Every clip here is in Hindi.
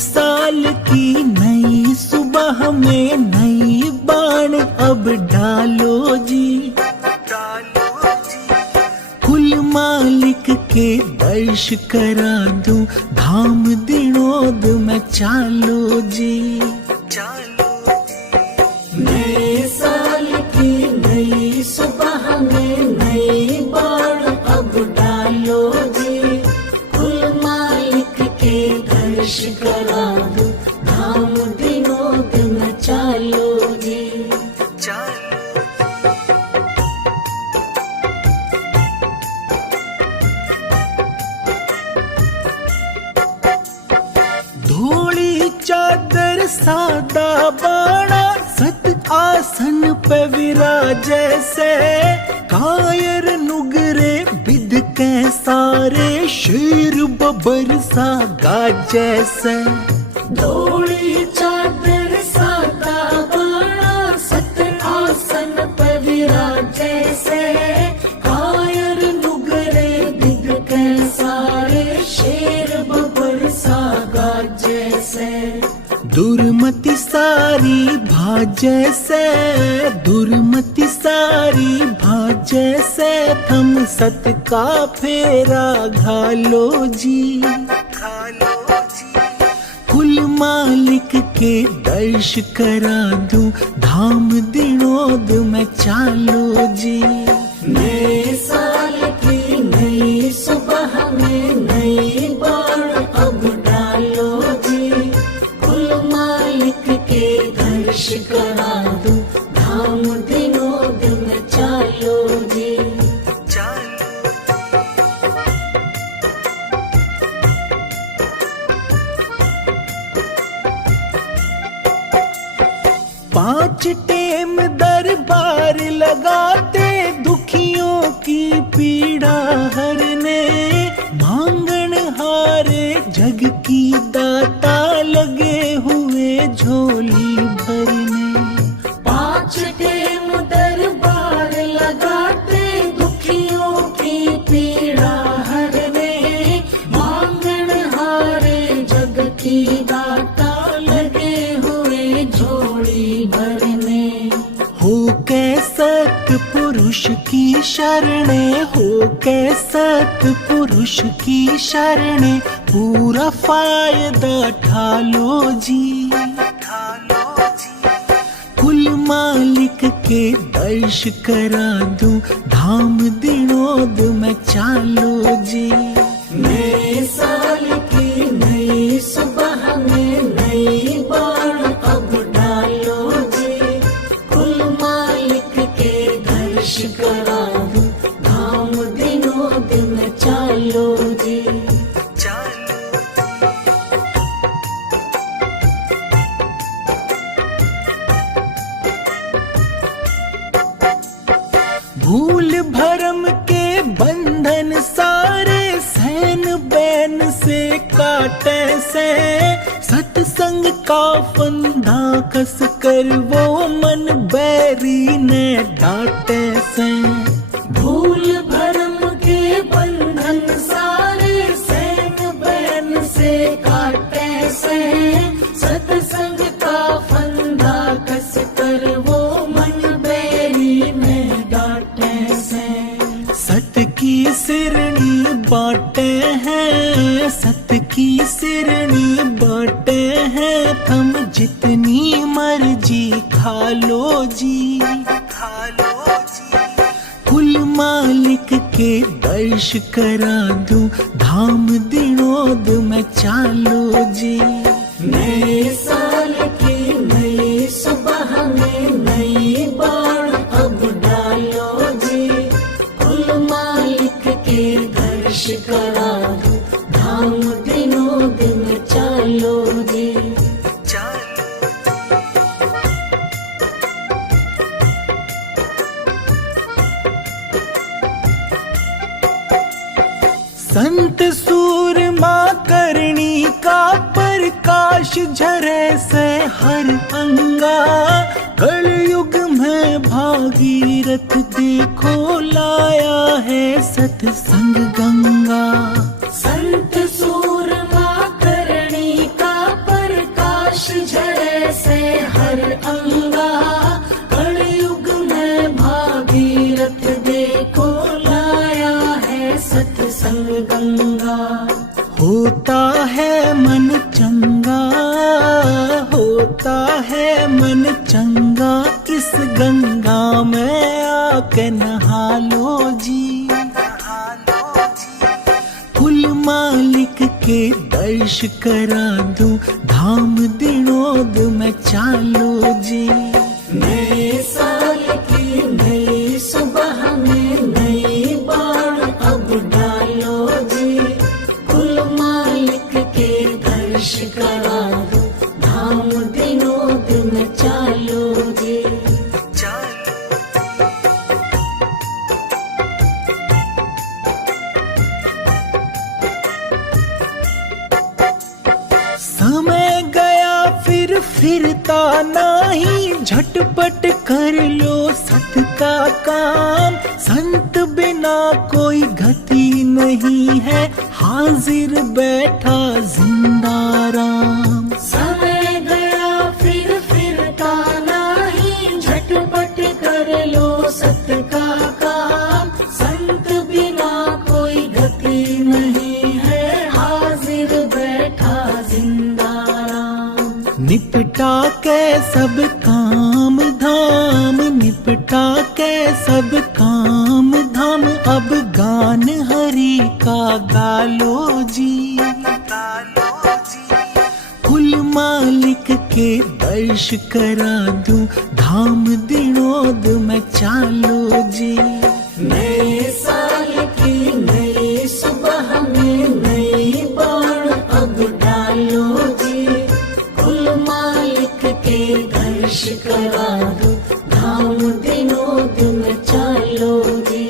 साल की नई सुबह में नई बाण अब डालो जी, कुल मालिक के दर्श करा दूं, धाम दिनोद में चालो जी। नए साल की नई सुबह में नई बाण अब डालो जी, कुल मालिक के दर्श करा दूं, धाम दिनोद में चालो जी। धोली चादर सादा बाणा सत आसन पे विराजे से, कायर नुगरे बिद के सारे शेर बबर सा गाजे से। धोली चादर सादा बाणा सत आसन पे विराजे से, कायर नुगरे बिद के सारे शेर बबर सा गाजे से। दुर्मति सारी भाजे से, दुर्मति सारी भाजे से, थम सत का फेरा घालो जी। कुल मालिक के दर्श करा दूं, धाम दिनोद में चालो जी। नए साल की नई सुबह में नई बाण अब डालो जी, कुल मालिक के दर्श करा दूं, धाम दिनोद में चालो जी। पांच टेम दरबार लगाते, दुखियों की पीड़ा हरने, मांगन हारे जग की दाता लगे हुए झोली भरने। पांच टेम दरबार लगाते, दुखियों की पीड़ा हरने, मांगन हारे जग की दाता लगे हुए झोली भरने। हो के सत पुरुष की शरणे, हो के सत पुरुष की शरणे, पूरा फायदा ठालो जी। कुल मालिक के दर्श करा दूं, धाम दिनोद में चालो जी। नए साल की नई सुबह में नई बाण अब डालो जी, कुल मालिक के दर्श करा दूं, धाम दिनोद में चालो जी। भूल भरम के बंधन सारे सहन बैन से काटे से, सत्संग का फंदा कस कर वो मन बैरी ने डांटे से। भूल भरम के बंधन सारे सहन बैन से काटे से, सत्संग का फंदा कस कर वो मन बैरी ने डांटे से। सत की सिरनी बाटे हैं, सत की सिरनी बाटे हैं, थम जितनी मर्जी खा लो जी। कुल मालिक के दर्श करा दूं, धाम दिनोद में चालो जी। नए साल की नई सुबह में नई बाण अब डालो जी, कुल मालिक के दर्श करा दूं, धाम दिनोद में चालो जी। संत सूरमा करणी का प्रकाश झरे से हर अंगा, कलयुग में भागीरथ देखो लाया है सत्संग गंगा। संत सूरमा करणी का संग गंगा। होता है मन चंगा, होता है मन चंगा, इस गंगा में आके नहा लो जी। कुल मालिक के दर्श करा दूं, धाम दिनोद में चालो जी। नए साल की नई सुबह में नई बाण अब डालो जी। कुल मालिक के दर्श करा दो, धाम दिनोद में चालो जी। समय गया फिरता नहीं, झटपट कर लो सत का काम। संत बिना कोई गति नहीं है, हाजिर बैठा जिंदा राम। समय गया फिरता नहीं, झटपट कर लो सत का काम। संत बिना कोई गति नहीं है, हाजिर बैठा जिंदा राम। निपटा के सब काम धाम, निपटा के सब काम धाम, अब गान हरि का गालो जी। कुल मालिक के दर्श करा दूं, धाम दिनोद में चालो जी। नए साल की नई सुबह में नई बाण अब डालो जी। कुल मालिक के दर्श करा दो, धाम दिनोद में चालो जी।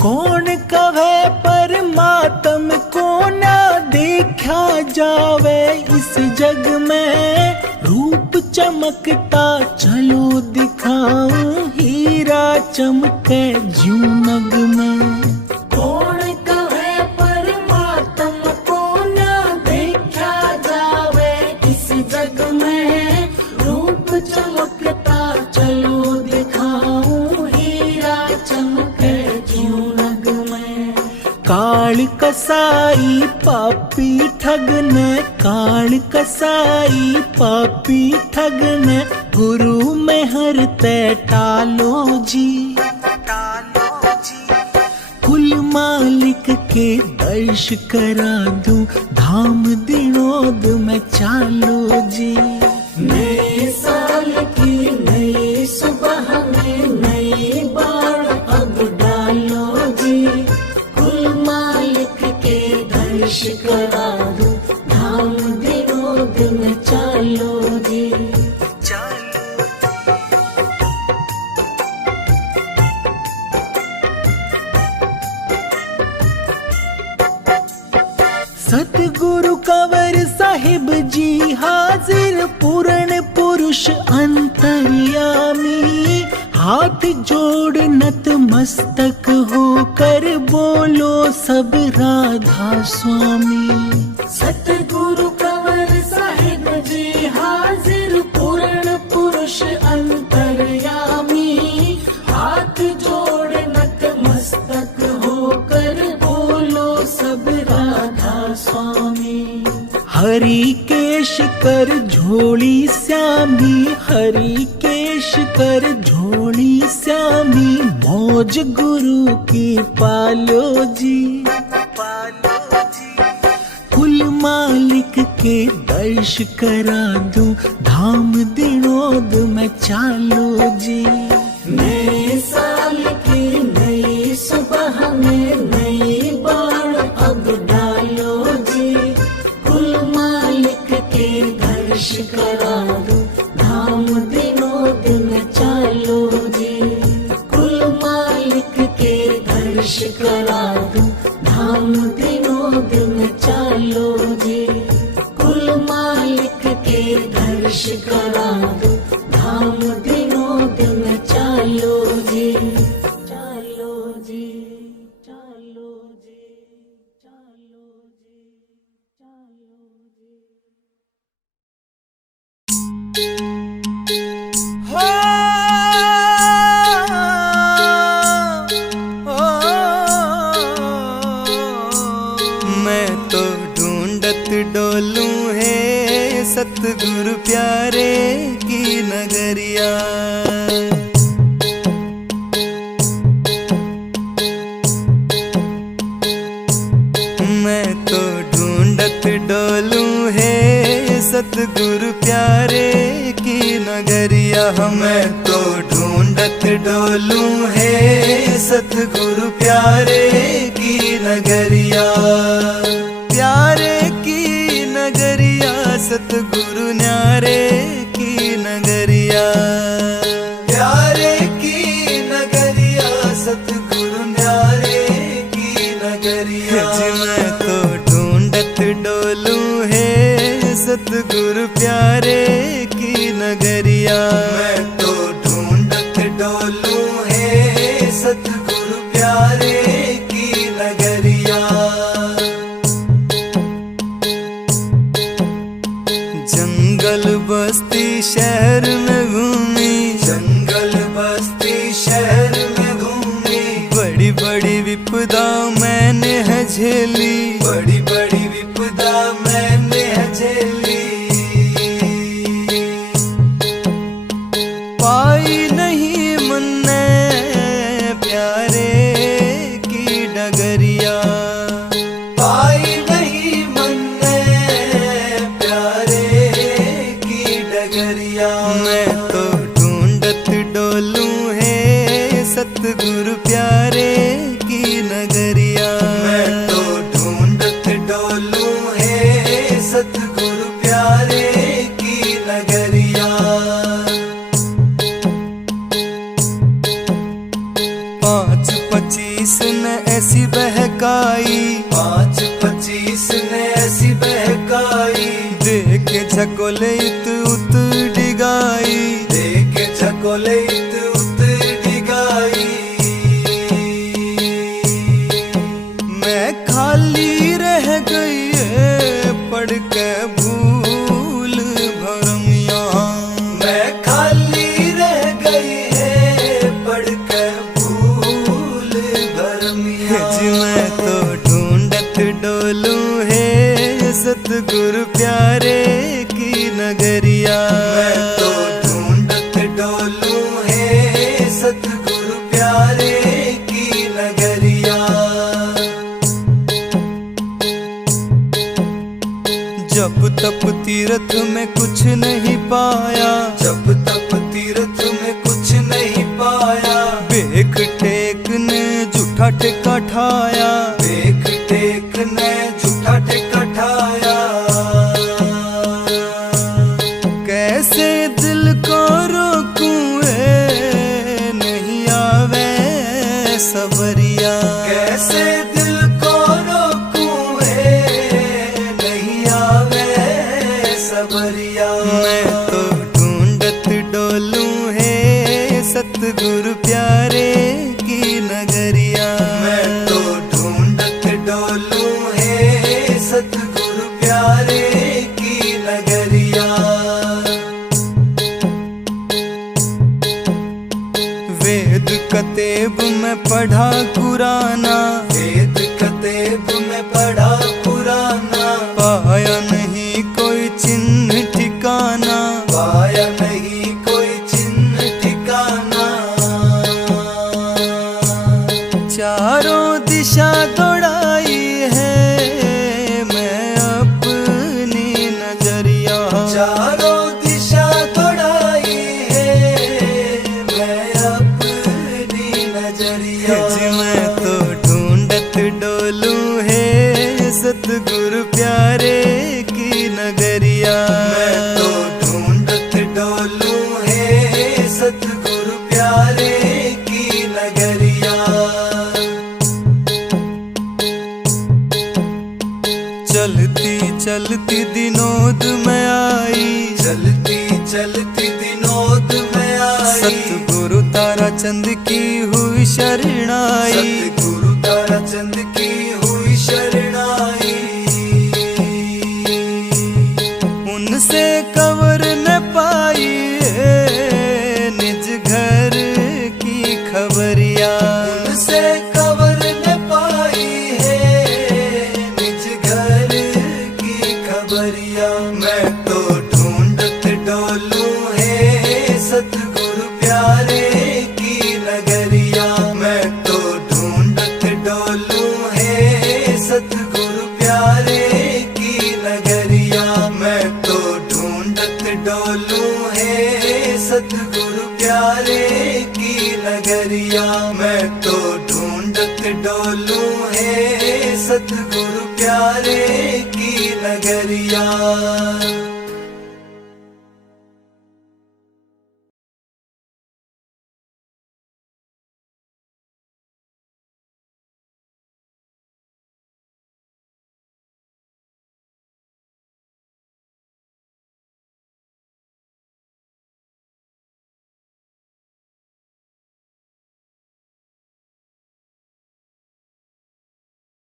कौन कहे परमात्म को ना देखा जावे इस जग में। रूप चमकता चलो दिखाऊं, हीरा चमके ज्यों नग में। कौन कहे परमात्म को ना देखा जावे इस जग में। रूप चमकता चलो दिखाऊं, हीरा चमके ज्यों नग में। काल कसाई पापी ठगने, काल कसाई पापी ठगने, गुरु में हर ते टालो जी। कुल मालिक के दर्श करा दूं, धाम दिनोद में चालो जी। नए साल की नई सुबह में नई बाण अब डालो जी। कुल मालिक के दर्श करा दो, धाम दिनोद में चालो जी। सतगुरु कंवर साहिब जी हाजिर, पूर्ण पुरुष अंतर्यामी। हाथ जोड़ नत मस्तक होकर बोलो सब राधा स्वामी। सतगुरु कंवर साहिब जी हाजिर, पूर्ण पुरुष अंतर्यामी। हाथ जोड़ नत मस्तक होकर बोलो सब राधा स्वामी। हरि केश कर झोली श्यामी, हरि केश कर झोली श्यामी, मौज गुरु की पालो जी। कुल मालिक के दर्श करा दूं, धाम दिनोद में चालो जी। नए साल की नई सुबह में नई बाण अब डालो जी। कुल मालिक के दर्श करा दो, धाम दिनोद में चालो जी। कुल मालिक के दर्श करा दो, धाम दिनोद में चालो जी। कुल मालिक के दर्श करा दो, धाम दिनोद में चालो जी। सतगुरु प्यारे की नगरिया। मैं तो ढूंढत डोलूं है सतगुरु प्यारे की नगरिया। मैं तो ढूंढत डोलूं है सतगुरु प्यारे की नगरिया। प्यारे की नगरिया सतगुरु न्यारे की नगरिया। प्यारे की नगरिया सतगुरु न्यारे की नगरिया। मैं तो ढूंढत डोलूं है सतगुरु प्यारे की नगरिया। मैं तो ढूंढत डोलूं है सतगुरु प्यारे की नगरिया। जंगल बस्ती शहर में घूमी, जंगल बस्ती शहर में घूमी। बड़ी बड़ी विपदा मैंने है झेली, बड़ी बड़ी विपदा मैंने है झेली। पाई नहीं मन्ने प्यारे की डगरिया। पाई नहीं मन्ने प्यारे की डगरिया। मैं तो ढूंढत डोलूं है सतगुरु प्यारे की नगरिया। मैं तो ढूंढत डोलूं है सतगुरु प्यारे की नगरिया। पाँच पच्चीस ने ऐसी बहकाई, पाँच पच्चीस ने ऐसी बहकाई। देख झकोले इत उत डिगाई, देख झकोले इत उत डिगाई। मैं खाली रह गई पढ़ के भूल भरमिया। मैं खाली रह गई पढ़ के भूल भरमिया। मैं तो ढूंढत डोलूं है सतगुरु प्यारे की नगरिया। मैं तो ढूंढत डोलूं है सतगुरु प्यारे की नगरिया। जब तप तीर्थ में कुछ नहीं पाया, जब तप तीर्थ में कुछ नहीं पाया। बेख टेक ने झूठा टेका ठाया, बेख टेक ने झूठा टेका ठाया। कैसे दिल को रोकूं नहीं आवे सबरिया। कैसे दिल को रोकूं नहीं आवे सबरिया। मैं तो ढूंढत डोलूं है सतगुरु प्यारे की नगरिया। मैं तो ढूंढत डोलूं है सतगुरु प्यारे की नगरिया। वेद कतेब में पढ़ा कुराना, वेद कतेब में पढ़ा कुराना। पाया नहीं कोई चिन्ह ठिकाना, पाया नहीं कोई चिन्ह ठिकाना। चारों दिशा दौड़ाई है मैं अपनी नजरिया। चारों दिशा दौड़ाई है मैं अपनी नजरिया। मैं तो ढूंढत डोलूं है सतगुरु प्यारे की नगरिया। मैं तो ढूंढत डोलूं है सतगुरु प्यारे की नगरिया। चलती चलती दिनोद में आई, चलती चलती दिनोद में आई। सतगुरु तारा चंद की हुई शरणाई, सतगुरु तारा चंद की हुई शरणाई। उनसे कवर न पाई निज घर की खबरिया। उनसे कवर न पाई है निज घर की खबरिया। मैं तो ढूंढ सतगुरु प्यारे की नगरिया। मैं तो ढूंढत डोलूं है सतगुरु प्यारे की नगरिया। मैं तो ढूंढत डोलूं है सतगुरु प्यारे की नगरिया।